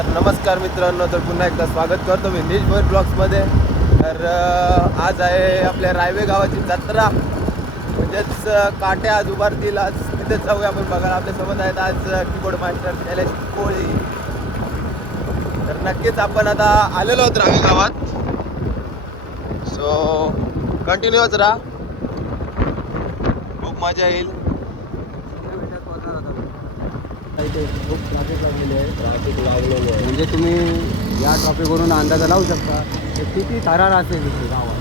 तर नमस्कार मित्रांनो, तर पुन्हा एकदा स्वागत करतो मी निश भोयर ब्लॉग्समध्ये. तर आज आहे आपल्या रायवे गावाची जत्रा, म्हणजेच काट्या आज उभारतील. आज तिथेच जाऊया आपण बघायला. आपल्यासोबत आहेत आज कीबोर्ड मास्टर शैलेश कोळी. तर नक्कीच आपण आता आलेलो आहोत रायवे गावात. सो कंटिन्यूच राहा, खूप मजा येईल. खूप ट्रॅफिक लागलेली आहे. म्हणजे तुम्ही या ट्रॅफिकवरून अंदाजा लावू शकता ते किती थरार असेल इथे गावात.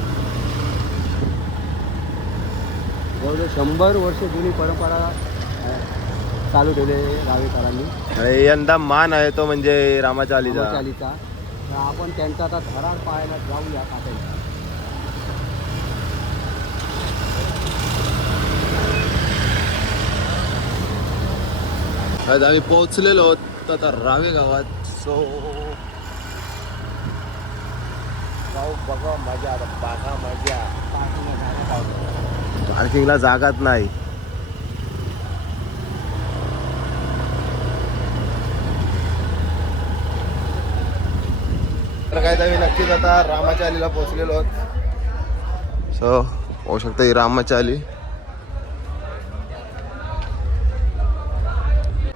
जवळजवळ 100 वर्ष जुनी परंपरा चालू ठेवली रावेकरांनी. आणि यंदा मान आहे तो म्हणजे रामाचालीचा. तर आपण त्यांचा आता थरार पाहायला जाऊया काट्याला. आज आम्ही पोहोचलेलो आहोत आता रावे गावात. सो जाऊ बघा मजा, बघा मजा. पार्किंगला जागाच नाही. तर काय आम्ही नक्कीच आता रामाच्या आलीला पोहोचलेलो आहोत. सो होऊ शकतं ही रामाची आली.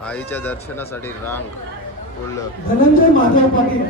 आईच्या दर्शनासाठी रांग बोललं. धनंजय महादेव पाटील.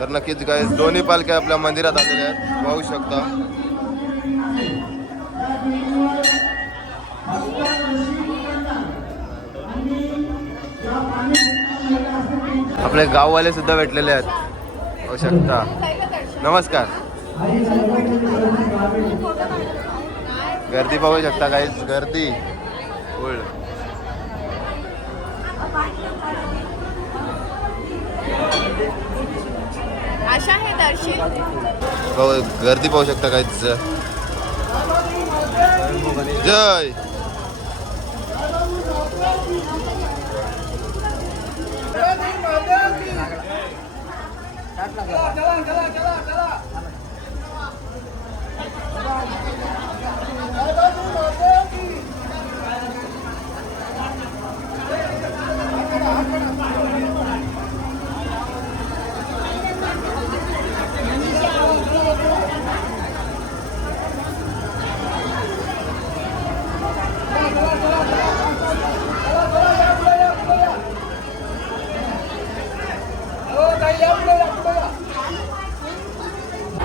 तर नक्कीच काय दोन्ही पालख्या आपल्या मंदिरात आलेल्या आहेत, पाहू शकता. आपले गाववाले सुद्धा भेटलेले आहेत, पाहू शकता. नमस्कार. गर्दी पाहू शकता, काहीच गर्दी फुल. आशा आहे दर्शन. गर्दी पाहू शकता काहीच. जय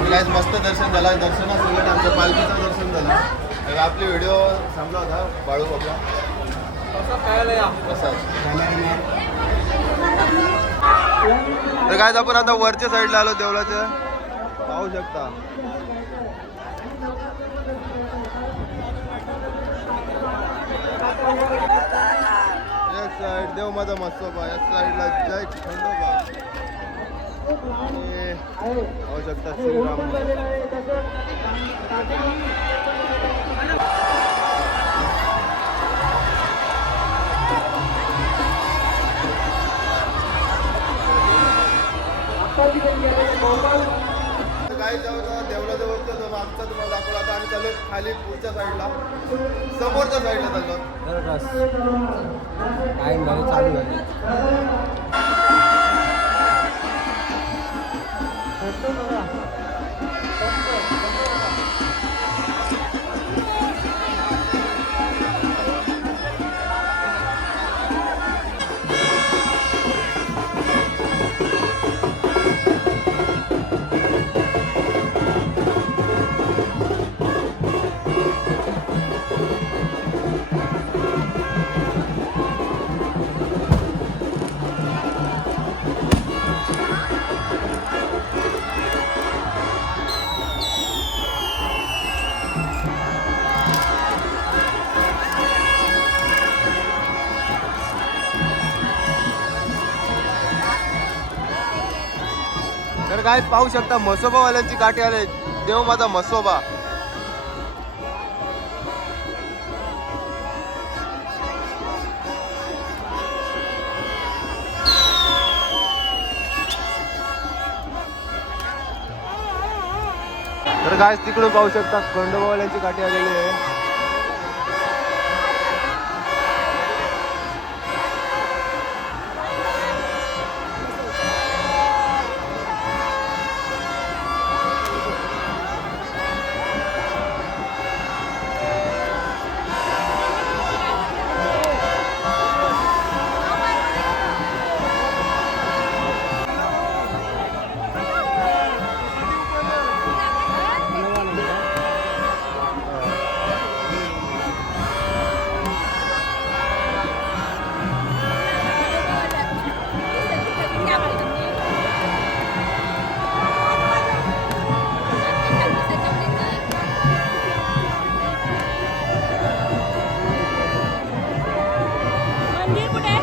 गाईज, मस्त दर्शन झालं. दर्शनासोबत आमच्या पालखीचं दर्शन झालं. आपली व्हिडिओ थांबला होता बाळू बाबा. तर काय आपण आता वरच्या साईडला आलो देवळाच्या, पाहू शकता. एक साईड देव माझा मस्तोबा, एक साईडला जय खंडोबा. पाहू शकता श्रीराम. काही देवळाजवळचा जो मागचा तुम्हाला दाखवला. आता आम्ही चालू खाली पुढच्या साईडला, समोरच्या साईडला चाललो. टाईम झालं चालू आहे. तर काय पाहू शकता मसोबावाल्यांची काठी आले. देव माझा मसोबा. तर काय तिकडून पाहू शकता खंडोबावाल्यांची काठी आलेली आहे. मंदिर कुठे?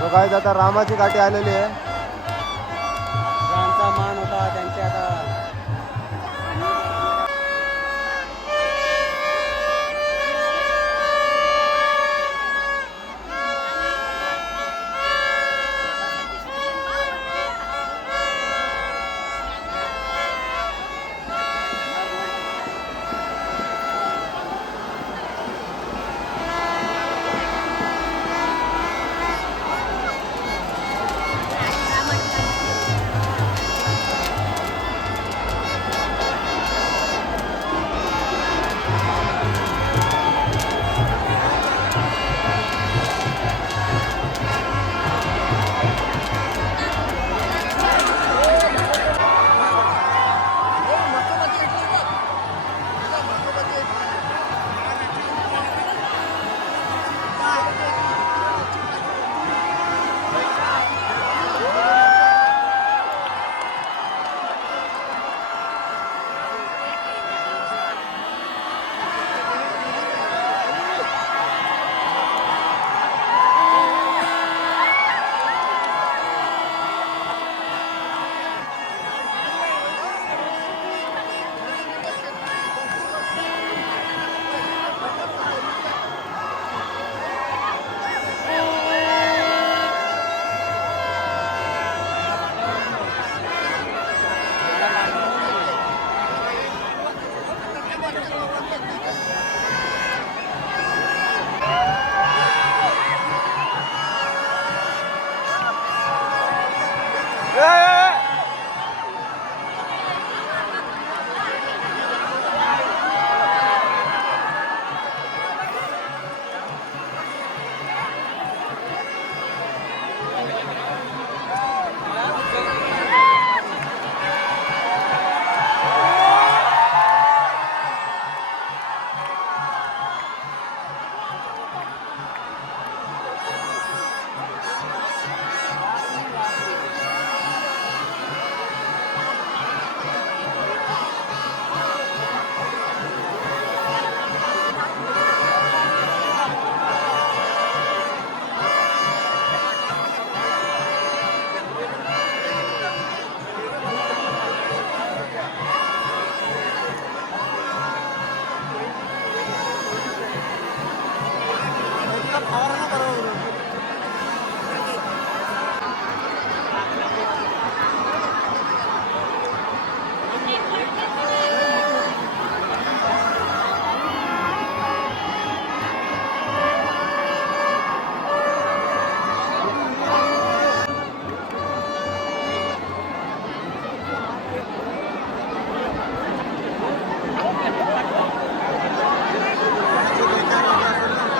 तर काय आता रामाची काठी आलेली आहे. आमचा मान होता त्यांचे आता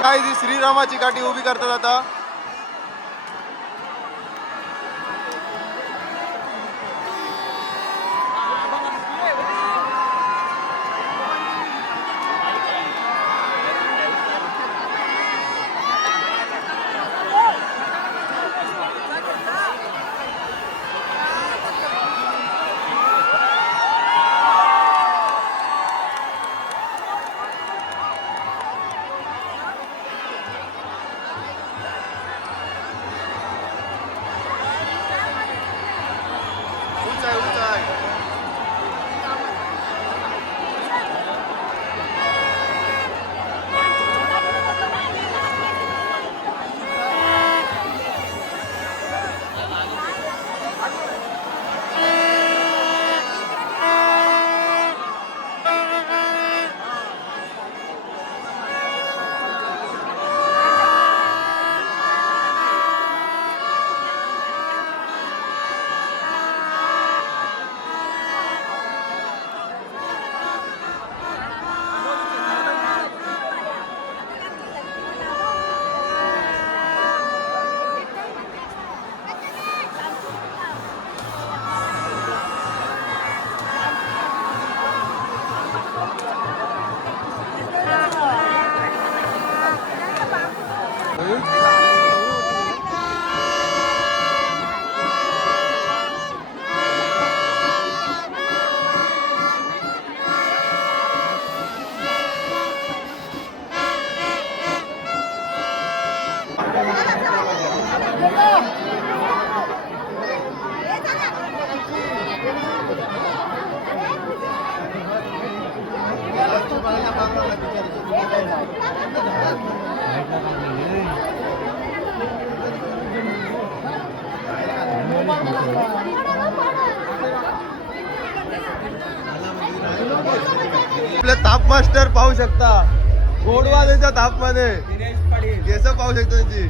काय ती श्रीरामाची काठी उभी करतात आता. आपले ताप मास्टर पाहू शकता गोडवालेच्या तापमध्ये केस पाहू शकतो त्यांची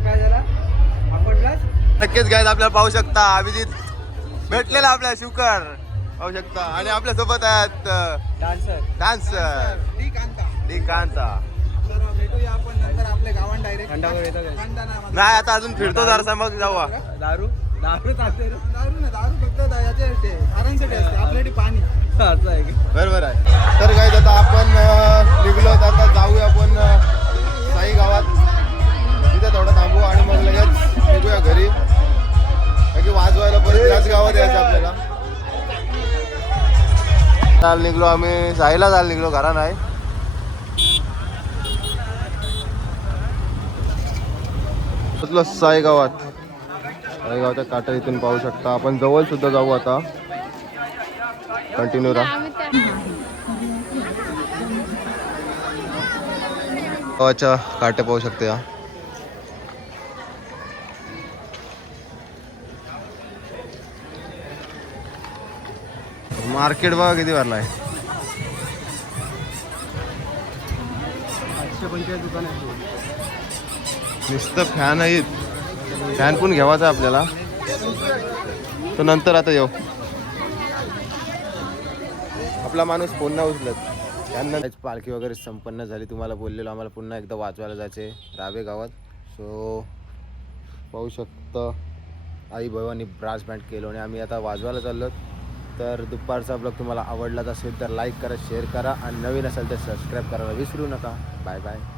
काय झाला आपटलाच नक्कीच गायज आपल्याला पाहू शकता अभिजित भेटलेला आपल्या शिवकर पाहू शकता आणि आपल्या सोबत आहेत डान्सर डान्सर डी कांता भेटूया आपण नंतर आपल्या गावात डायरेक्ट खंडावर येतो नाही आता अजून फिरतो जरासा मग जाऊ दारू दारू चालते दारू ना दारू फक्त याचे सारांसाठी असते आपल्यासाठी पाणी असं आहे की बरोबर आहे तर गायज आता आपण निघलो आता जाऊया आपण साई गावात तिथे थोडं थांबू आणि मग लगेच निघूया घरी कारण की वाजवायला परत त्याच गावात यायचं आपल्याला चाल निघलो आम्ही साईला चाल निघलो घरा नाही पोचलो साई गावात साई गावाच्या काटा इथून पाहू शकता आपण जवळ सुद्धा जाऊ आता कंटिन्यू राहा गावाच्या काटे पाहू शकते हा मार्केट बघा किती भरला आहे 845 दुकान आहे नुसतं फॅन आहेत फॅन पण घ्यावाचा आपल्याला तो नंतर आता येऊ आपला माणूस फोन नाही उचलत त्यांना पालखी वगैरे संपन्न झाली तुम्हाला बोललेलो आम्हाला पुन्हा एकदा वाजवायला जायचे रावे गावात सो पाहू शकता आई भवानी ब्रास बँड केलो आणि आम्ही आता वाजवायला चाललो तर दुपारचा ब्लॉग तुम्हाला आवडलाच असेल तर लाईक करा शेअर करा आणि नवीन असेल तर सबस्क्राईब करायला विसरू नका बाय बाय